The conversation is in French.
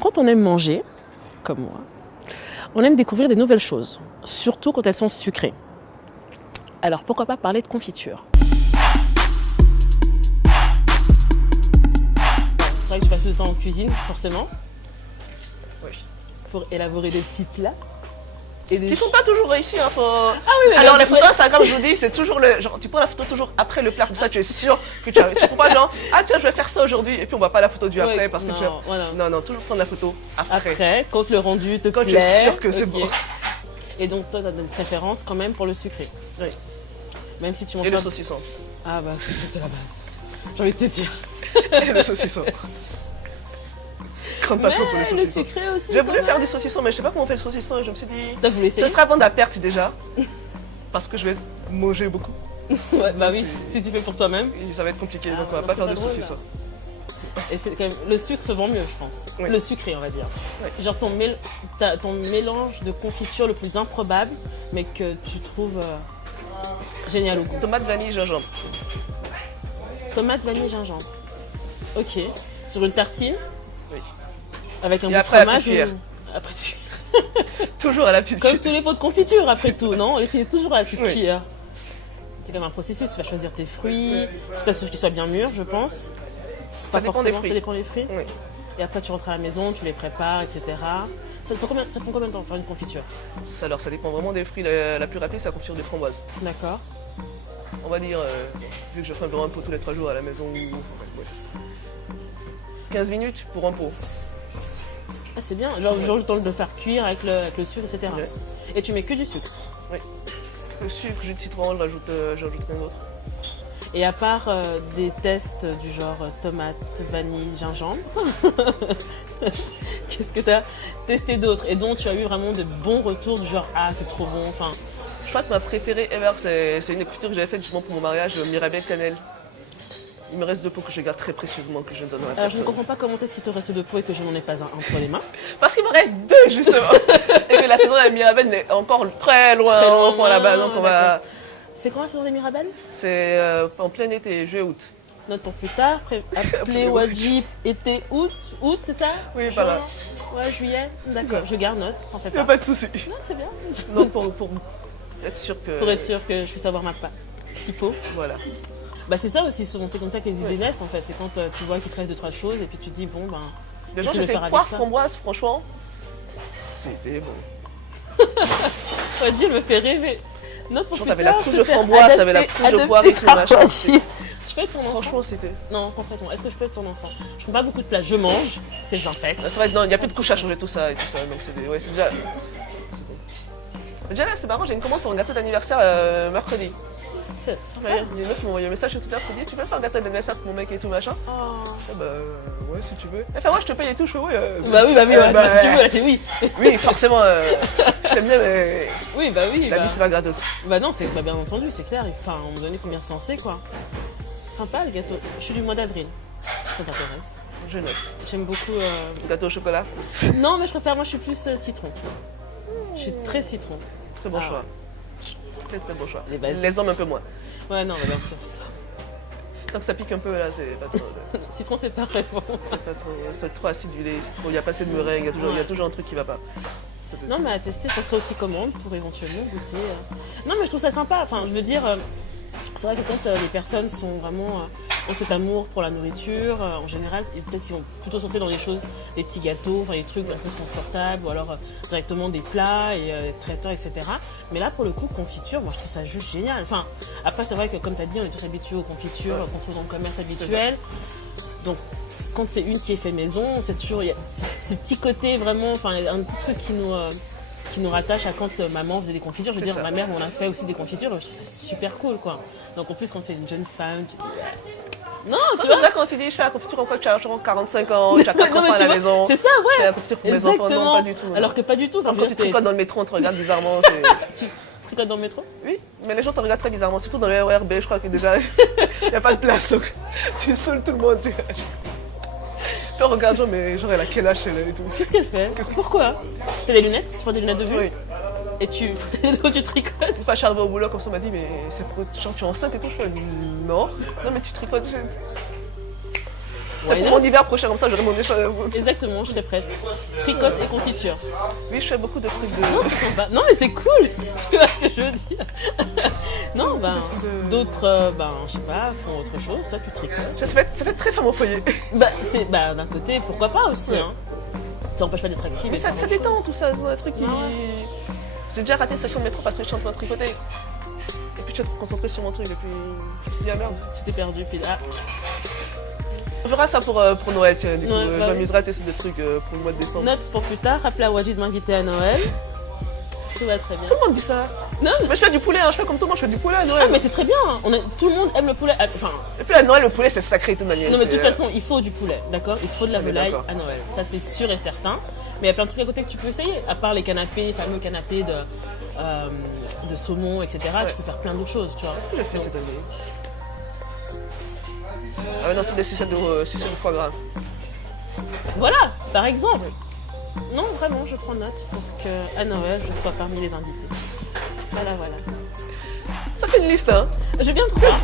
Quand on aime manger, comme moi, on aime découvrir des nouvelles choses, surtout quand elles sont sucrées. Alors pourquoi pas parler de confiture? C'est vrai que tu passes tout le temps en cuisine, forcément, Oui. pour élaborer des petits plats. Qui sont pas toujours réussis. Hein, faut... Ah oui, mais alors les photos Instagram, je vous dis, c'est toujours le genre, tu prends la photo toujours après le plat, comme ça tu es sûr que tu prends pas genre, ah tiens je vais faire ça aujourd'hui et puis on voit pas la photo du après parce que non, toujours prendre la photo après quand le rendu te quand plaît. tu es sûr que c'est bon. Et donc toi tu as une préférence quand même pour le sucré. Oui. Même si tu manges Et pas... le saucisson. Ah bah c'est la base. J'ai envie de te dire. Et le saucisson. Grande passion pour le saucisson. Sucré aussi. J'ai voulu faire du saucisson, mais je sais pas comment on fait le saucisson et je me suis dit. T'as voulu essayer? Ce sera vendre à perte déjà. Parce que je vais manger beaucoup. Ouais, bah oui, si tu fais pour toi-même. Et ça va être compliqué, donc on va pas faire de saucisson. Et c'est quand même, le sucre se vend mieux, je pense. Oui. Le sucré, on va dire. Oui. Genre ton mélange de confiture le plus improbable, mais que tu trouves génial au goût. Tomate, vanille, gingembre. Tomate, vanille, gingembre. Ok. Sur une tartine? Oui. Avec un Et bout de après, la fromage petite cuillère. Après, Toujours à la petite comme cuillère. tous les pots de confiture, après tout, non? On les finit toujours à la petite Oui. cuillère. C'est comme un processus, tu vas choisir tes fruits, t'assures qu'ils soient bien mûrs, je pense. Ça Pas dépend forcément, des fruits. ça dépend des fruits. Oui. Et après, tu rentres à la maison, tu les prépares, etc. Ça prend combien de temps de faire une confiture? Alors ça dépend vraiment des fruits. La plus rapide, c'est la confiture de framboise. D'accord. On va dire, vu que je fais vraiment un pot tous les 3 jours à la maison, ouais. 15 minutes pour un pot. Ah, c'est bien. Genre le temps de le faire cuire avec le sucre, etc. Ouais. Et tu mets que du sucre. Oui. Le sucre, jus de citron, j'ajoute rien d'autre. Et à part des tests du genre tomate, vanille, gingembre, qu'est-ce que tu as testé d'autre et dont tu as eu vraiment de bons retours du genre ah c'est trop bon, enfin. Je crois que ma préférée ever, c'est une confiture que j'avais faite justement pour mon mariage, Mirabelle cannelle. Il me reste 2 pots que je garde très précieusement, que je donne à la Alors je personne. ne comprends pas comment est-ce qu'il te reste 2 pots et que je n'en ai pas un entre les mains. Parce qu'il me reste 2 justement. Et que la saison de la Mirabelle est encore très loin, Très loin, au fond là-bas. Donc on va. C'est quand la saison des Mirabelles? C'est en plein été, juillet-août. Note pour plus tard, appelé Wajib, été, août, c'est ça? Oui, Juin, voilà. Ouais, juillet, d'accord, je garde note, t'en fais Il n'y a pas. pas de souci. Non, c'est bien. Donc pour être sûr que. Pour être sûr que je puisse avoir ma petit pot. Voilà. Bah c'est ça aussi, souvent, c'est comme ça que les idées naissent en fait. C'est quand tu vois qu'il te reste 2-3 choses et puis tu te dis bon ben. Les gens, qu'est-ce que j'ai je vais fait faire avec poire ça framboise, franchement. C'était bon. Wajib me fait rêver. Note pour Genre, plus t'avais la tard, couche se de fait framboise, t'avais la adapter- couche de poire et adapter tout, par machin. Wajib. Je peux être ton enfant? Franchement, c'était. Non, complètement. Est-ce que je peux être ton enfant? Je prends pas beaucoup de place. Je mange, c'est infect. C'est vrai, non, il n'y a plus de couches à changer tout ça et tout ça. Donc ouais, c'est déjà. C'est bon. Déjà là, c'est marrant, j'ai une commande pour un gâteau d'anniversaire mercredi. C'est Il y a une meuf qui m'a envoyé un message sur Twitter qui dit tu peux faire un gâteau d'anniversaire pour mon mec et tout machin. Oh. Ah bah ouais si tu veux. Elle fait ouais je te paye et tout, je fais ouais. Bah oui, ouais, si tu veux, là c'est oui. Oui forcément je t'aime bien mais Oui, bah oui. la vie c'est pas gratos. Bah non, c'est bah, bien entendu, c'est clair. Enfin, à un moment donné, il faut bien se lancer quoi. Sympa le gâteau. Je suis du mois d'avril. Ça t'intéresse? Je note. J'aime beaucoup. Gâteau au chocolat. Non, mais je préfère, moi je suis plus citron. Je suis très citron. Très bon Ah. choix. Très bon choix. Les bases. Les hommes un peu moins. Ouais, non, mais bien sûr. Tant que ça pique un peu là c'est pas trop. Citron, c'est parfait pour moi. C'est trop acidulé, il n'y a pas assez de meringue, il y a toujours un truc qui va pas. Non, mais à tester, ça serait aussi commande pour éventuellement goûter. Non, mais je trouve ça sympa. Enfin, je veux dire, c'est vrai que quand les personnes sont vraiment ont cet amour pour la nourriture, en général, et peut-être qu'ils vont plutôt sortir dans des choses, des petits gâteaux, enfin des trucs un peu transportables, ou alors directement des plats et traiteurs, etc. Mais là, pour le coup, confiture, moi, je trouve ça juste génial. Enfin, après, c'est vrai que comme tu as dit, on est tous habitués aux confitures qu'on trouve dans le commerce habituel. Donc, quand c'est une qui est fait maison, c'est toujours il y a ce petit côté vraiment, enfin un petit truc qui nous rattache à quand maman faisait des confitures. Je veux dire, ma mère on a fait aussi des confitures, je trouve ça super cool quoi. Donc en plus quand c'est une jeune femme, non, tu vois là quand tu dis je fais la confiture en quoi tu as genre 45 ans, tu as 4 enfants à la maison. C'est ça, ouais. Je fais la confiture pour mes enfants, non pas du tout. Alors que pas du tout. Quand tu tricotes dans le métro, on te regarde bizarrement. Tu tricotes dans le métro? Oui, mais les gens te regardent très bizarrement, surtout dans le RERB, je crois que déjà il n'y a pas de place donc tu saoules tout le monde. Je regarde genre mais genre elle a quel âge elle et tout. Qu'est-ce qu'elle fait? Pourquoi? T'as des lunettes? Tu prends des lunettes de vue? Oui. Et tu tricotes? Pas chargé au boulot comme ça on m'a dit mais c'est pour genre tu es enceinte et tout, je fais non mais tu tricotes. C'est pour mon hiver prochain, comme ça j'aurai mon échange. Exactement, je serai prête. Tricote et confiture. Oui, je fais beaucoup de trucs de... Non, c'est sympa. Non, mais c'est cool. Tu vois ce que je veux dire? Non, ben, d'autres, je sais pas, font autre chose. Toi, tu tricotes. Ça fait très femme au foyer. D'un côté, pourquoi pas aussi, hein. Ça n'empêche pas d'être active. Mais ça détend tout ça, c'est un truc qui... J'ai déjà raté une session de métro parce que je suis en train de tricoter. Et puis tu es trop concentré sur mon truc et puis je me suis dit ah merde. Tu t'es perdu, puis On verra ça pour Noël, tiens, du coup. Je m'amuserai à tester des trucs pour le mois de décembre. Notes pour plus tard, rappelez à Wajid de m'inviter à Noël. Tout va très bien. Tout le monde dit ça. Non, mais je fais du poulet, hein. Je fais comme tout le monde, je fais du poulet à Noël. Ah, mais c'est très bien. Tout le monde aime le poulet. Enfin... Et puis à Noël, le poulet, c'est sacré de toute manière. Non, mais de toute façon, il faut du poulet, d'accord? Il faut de la volaille à Noël. Ça, c'est sûr et certain. Mais il y a plein de trucs à côté que tu peux essayer. À part les canapés, les fameux canapés de saumon, etc. Tu peux faire plein d'autres choses, tu vois. Qu'est-ce que j'ai fait cette année? Ah, non, c'est des sucettes de foie gras. Voilà, par exemple. Non, vraiment, je prends note pour qu'à Noël, je sois parmi les invités. Voilà. Ça fait une liste, hein? Je viens de croire.